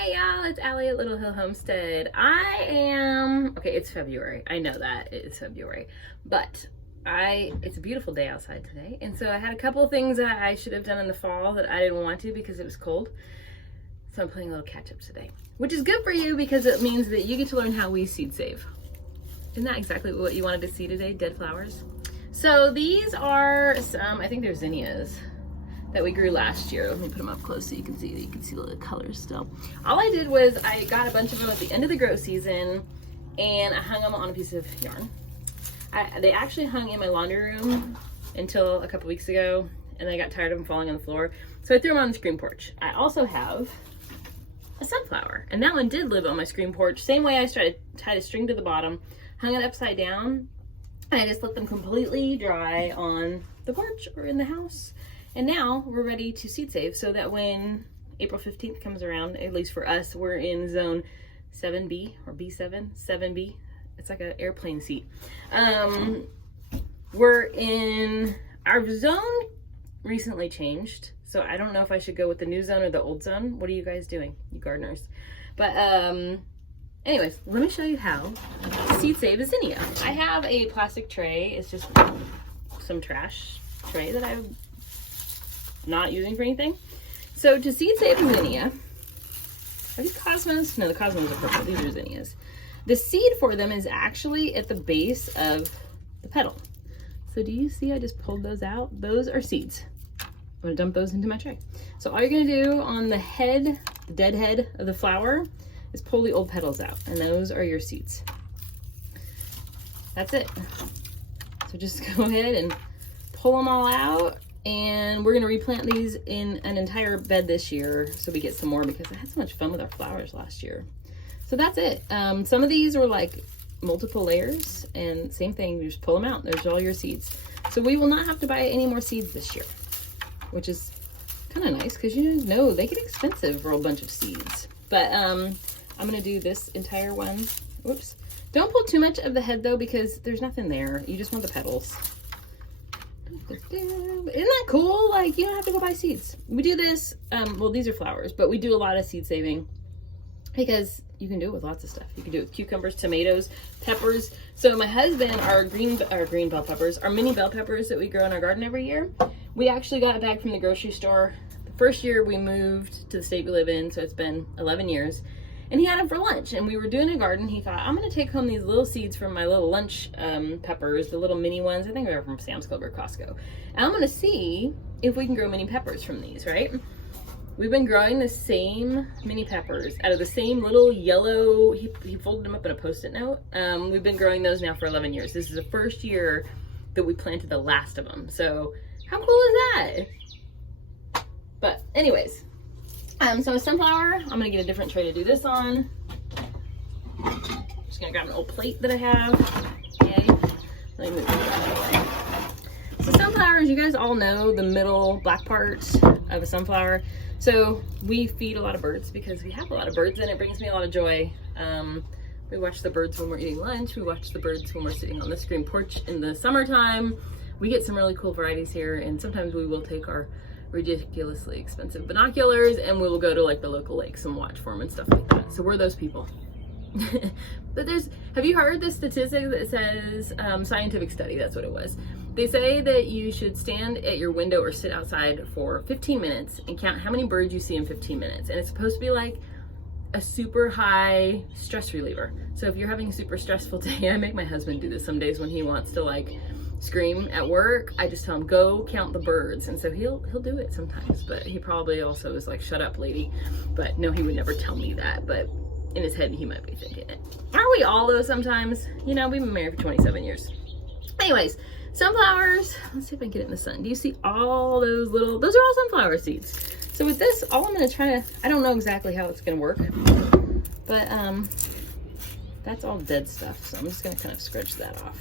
Hey y'all, it's Ali at Little Hill Homestead. Okay, it's February. I know that it is February, but it's a beautiful day outside today. And so I had a couple of things that I should have done in the fall that I didn't want to because it was cold. So I'm playing a little catch up today, which is good for you because it means that you get to learn how we seed save. Isn't that exactly what you wanted to see today? Dead flowers. So these are some, I think they're zinnias that we grew last year. Let me put them up close so you can see the colors still. All I did was I got a bunch of them at the end of the grow season and I hung them on a piece of yarn. They actually hung in my laundry room until a couple weeks ago, and I got tired of them falling on the floor. So I threw them on the screen porch. I also have a sunflower, and that one did live on my screen porch. Same way I tied a string to the bottom, hung it upside down, and I just let them completely dry on the porch or in the house. And now we're ready to seed save so that when April 15th comes around, at least for us, we're in zone 7B or B7, 7B. It's like an airplane seat. We're in, our zone recently changed. So I don't know if I should go with the new zone or the old zone. What are you guys doing, you gardeners? But anyways, let me show you how to seed save a zinnia. I have a plastic tray. It's just some trash tray that I'm not using for anything. So to seed save a zinnia, are these cosmos? No, the cosmos are purple. These are zinnias. The seed for them is actually at the base of the petal. So do you see I just pulled those out? Those are seeds. I'm gonna dump those into my tray. So all you're gonna do on the head, the dead head of the flower, is pull the old petals out, and those are your seeds. That's it. So just go ahead and pull them all out, and we're gonna replant these in an entire bed this year so we get some more because I had so much fun with our flowers last year. So that's it. Some of these are like multiple layers, and same thing, you just pull them out. There's all your seeds. So we will not have to buy any more seeds this year, which is kind of nice because you know they get expensive for a bunch of seeds. But I'm gonna do this entire one. Whoops. Don't pull too much of the head though because there's nothing there. You just want the petals. Isn't that cool? Like, you don't have to go buy seeds. We do this, well, these are flowers, but we do a lot of seed saving because you can do it with lots of stuff. You can do it with cucumbers, tomatoes, peppers. So my husband, our green bell peppers, our mini bell peppers that we grow in our garden every year, we actually got back from the grocery store. The first year we moved to the state we live in, so it's been 11 years. And he had them for lunch, and we were doing a garden. He thought, I'm gonna take home these little seeds from my little lunch peppers, the little mini ones. I think they're from Sam's Club or Costco. And I'm gonna see if we can grow mini peppers from these, right? We've been growing the same mini peppers out of the same little yellow, he folded them up in a Post-it note. We've been growing those now for 11 years. This is the first year that we planted the last of them. So how cool is that? But anyways, so a sunflower, I'm gonna get a different tray to do this on. Just gonna grab an old plate that I have. Yay. Let me move this out of the way. So sunflowers, you guys all know the middle black part of a sunflower. So we feed a lot of birds because we have a lot of birds and it brings me a lot of joy. We watch the birds when we're eating lunch. We watch the birds when we're sitting on the screen porch in the summertime. We get some really cool varieties here, and sometimes we will take our ridiculously expensive binoculars and we will go to like the local lakes and watch for them and stuff like that. So we're those people. But have you heard the statistic that says, scientific study, that's what it was. They say that you should stand at your window or sit outside for 15 minutes and count how many birds you see in 15 minutes. And it's supposed to be like a super high stress reliever. So if you're having a super stressful day, I make my husband do this some days when he wants to like scream at work. I just tell him, go count the birds. And so he'll do it sometimes, but he probably also is like, shut up, lady. But no, he would never tell me that, but in his head, he might be thinking it. Aren't we all though sometimes? You know, we've been married for 27 years. Anyways, sunflowers, let's see if I can get it in the sun. Do you see all those little, those are all sunflower seeds. So with this, all I'm gonna try to, I don't know exactly how it's gonna work, but that's all dead stuff. So I'm just gonna kind of scratch that off.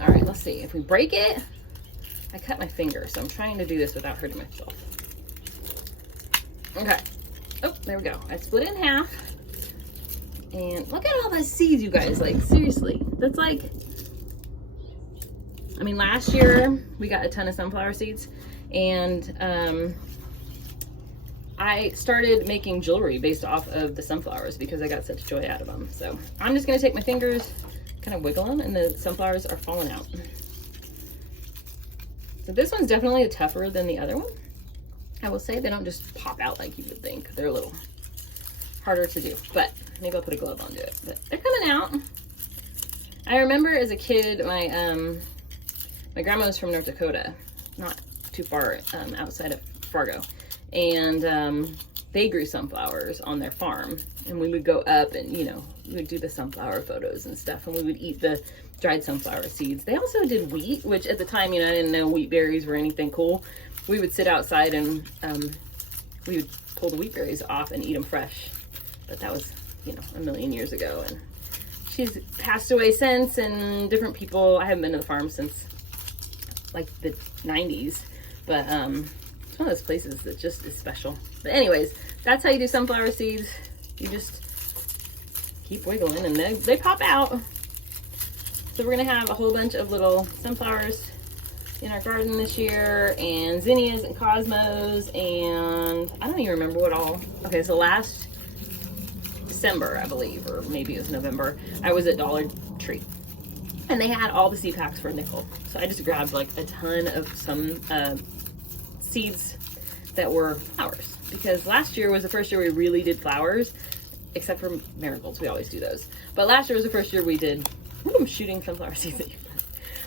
All right, let's see. If we break it, I cut my finger, so I'm trying to do this without hurting myself. Okay. Oh, there we go. I split it in half. And look at all those seeds, you guys. Like, seriously. That's like, I mean, last year we got a ton of sunflower seeds. And I started making jewelry based off of the sunflowers because I got such joy out of them. So I'm just gonna take my fingers, kind of wiggle them, and the sunflowers are falling out. So this one's definitely tougher than the other one. I will say they don't just pop out like you would think. They're a little harder to do, but maybe I'll put a glove onto it. But they're coming out. I remember as a kid, my grandma was from North Dakota, not too far outside of Fargo, and they grew sunflowers on their farm, and we would go up and, you know, we would do the sunflower photos and stuff, and we would eat the dried sunflower seeds. They also did wheat, which at the time, you know, I didn't know wheat berries were anything cool. We would sit outside and we would pull the wheat berries off and eat them fresh. But that was, you know, a million years ago, and she's passed away since, and different people, I haven't been to the farm since like the 90s, but it's one of those places that just is special. But anyways, that's how you do sunflower seeds. You just keep wiggling and they pop out. So we're gonna have a whole bunch of little sunflowers in our garden this year, and zinnias and cosmos, and I don't even remember what all. Okay, so last December, I believe, or maybe it was November, I was at Dollar Tree, and they had all the seed packs for a nickel. So I just grabbed like a ton of some seeds that were flowers, because last year was the first year we really did flowers, except for marigolds. We always do those. But last year was the first year we did, I'm shooting sunflower seeds at you.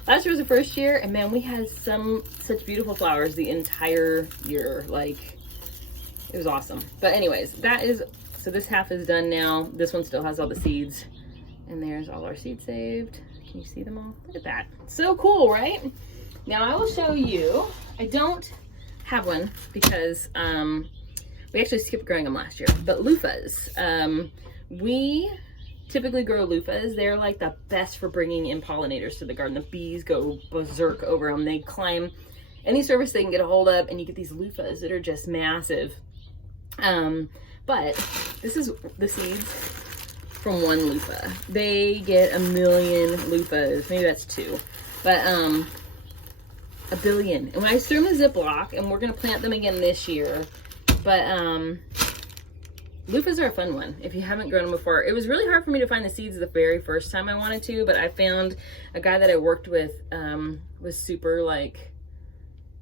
Last year was the first year, and man, we had such beautiful flowers the entire year. Like, it was awesome. But anyways, so this half is done now. This one still has all the seeds, and there's all our seeds saved. Can you see them all? Look at that. So cool, right? Now I will show you. I don't have one because we actually skipped growing them last year, but loofahs. We typically grow loofahs. They're like the best for bringing in pollinators to the garden. The bees go berserk over them. They climb any surface they can get a hold of, and you get these loofahs that are just massive. But this is the seeds from one loofah. They get 1 million loofahs. Maybe that's 2, but 1 billion. And when I threw them in a Ziploc, and we're gonna plant them again this year, but loofahs are a fun one if you haven't grown them before. It was really hard for me to find the seeds the very first time I wanted to, but I found a guy that I worked with was super like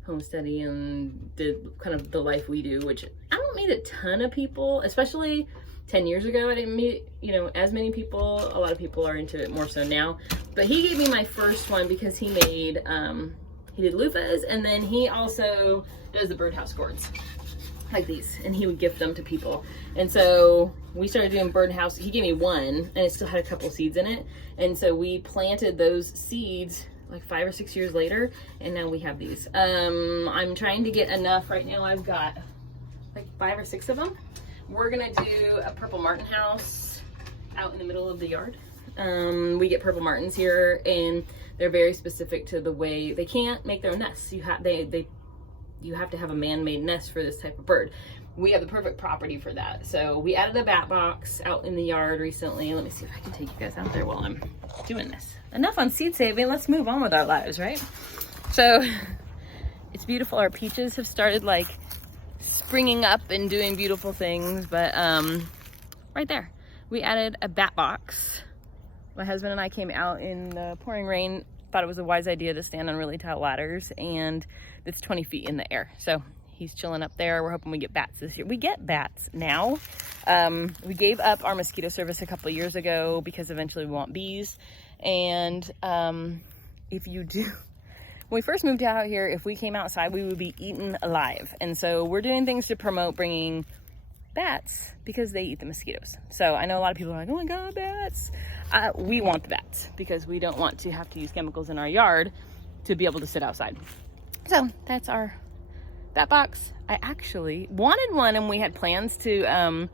homesteady and did kind of the life we do, which I don't meet a ton of people, especially 10 years ago. I didn't meet, you know, as many people. A lot of people are into it more so now, but he gave me my first one because he made, he did loofahs, and then he also does the birdhouse gourds like these, and he would gift them to people. And so we started doing birdhouse. He gave me one, and it still had a couple seeds in it, and so we planted those seeds like 5 or 6 years later, and now we have these. I'm trying to get enough. Right now I've got like 5 or 6 of them. We're gonna do a purple martin house out in the middle of the yard. We get purple martins here, and they're very specific to the way they can't make their own nests. You have to have a man-made nest for this type of bird. We have the perfect property for that. So we added a bat box out in the yard recently. Let me see if I can take you guys out there while I'm doing this. Enough on seed saving, let's move on with our lives, right? So it's beautiful. Our peaches have started like springing up and doing beautiful things, but right there, we added a bat box. My husband and I came out in the pouring rain, thought it was a wise idea to stand on really tall ladders, and it's 20 feet in the air. So he's chilling up there. We're hoping we get bats this year. We get bats now. We gave up our mosquito service a couple of years ago because eventually we want bees. And if you do, when we first moved out here, if we came outside, we would be eaten alive. And so we're doing things to promote bringing bats because they eat the mosquitoes. So I know a lot of people are like, oh my God, bats. We want the bats because we don't want to have to use chemicals in our yard to be able to sit outside. So that's our bat box. I actually wanted one, and we had plans to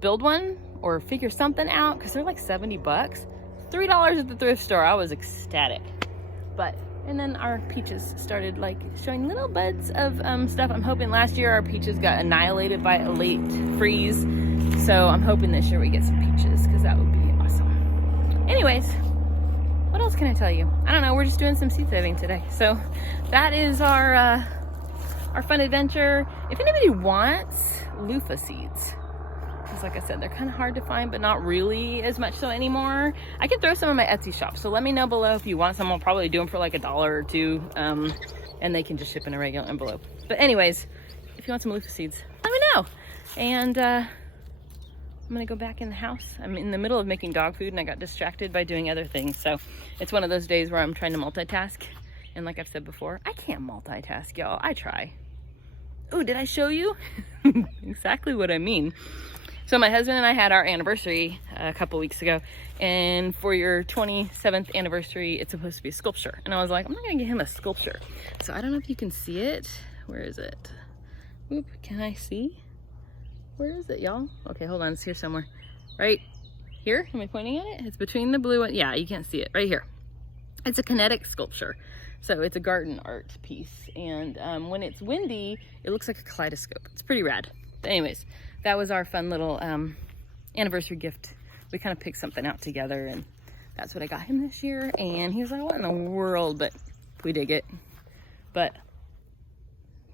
build one or figure something out because they're like $70. $3 at the thrift store. I was ecstatic. But and then our peaches started like showing little buds of stuff. I'm hoping last year our peaches got annihilated by a late freeze, so I'm hoping this year we get some peaches because that would be awesome. Anyways, what else can I tell you? I don't know. We're just doing some seed saving today. So that is our our fun adventure. If anybody wants loofah seeds, because like I said, they're kind of hard to find, but not really as much so anymore. I can throw some in my Etsy shop, so let me know below if you want some. I'll probably do them for like $1 or $2, and they can just ship in a regular envelope. But anyways, if you want some loofah seeds, let me know. And I'm gonna go back in the house. I'm in the middle of making dog food and I got distracted by doing other things. So it's one of those days where I'm trying to multitask. And like I've said before, I can't multitask, y'all. I try. Oh, did I show you? Exactly what I mean. So my husband and I had our anniversary a couple weeks ago, and for your 27th anniversary, it's supposed to be a sculpture. And I was like, I'm not gonna get him a sculpture. So I don't know if you can see it. Where is it? Oop, can I see? Where is it, y'all? Okay, hold on, it's here somewhere. Right here, am I pointing at it? It's between the blue and, yeah, you can't see it, right here. It's a kinetic sculpture. So it's a garden art piece. And when it's windy, it looks like a kaleidoscope. It's pretty rad. But anyways, that was our fun little anniversary gift. We kind of picked something out together, and that's what I got him this year. And he was like, what in the world? But we dig it. But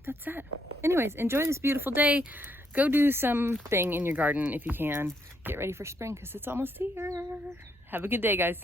that's that. Anyways, enjoy this beautiful day. Go do something in your garden if you can. Get ready for spring because it's almost here. Have a good day, guys.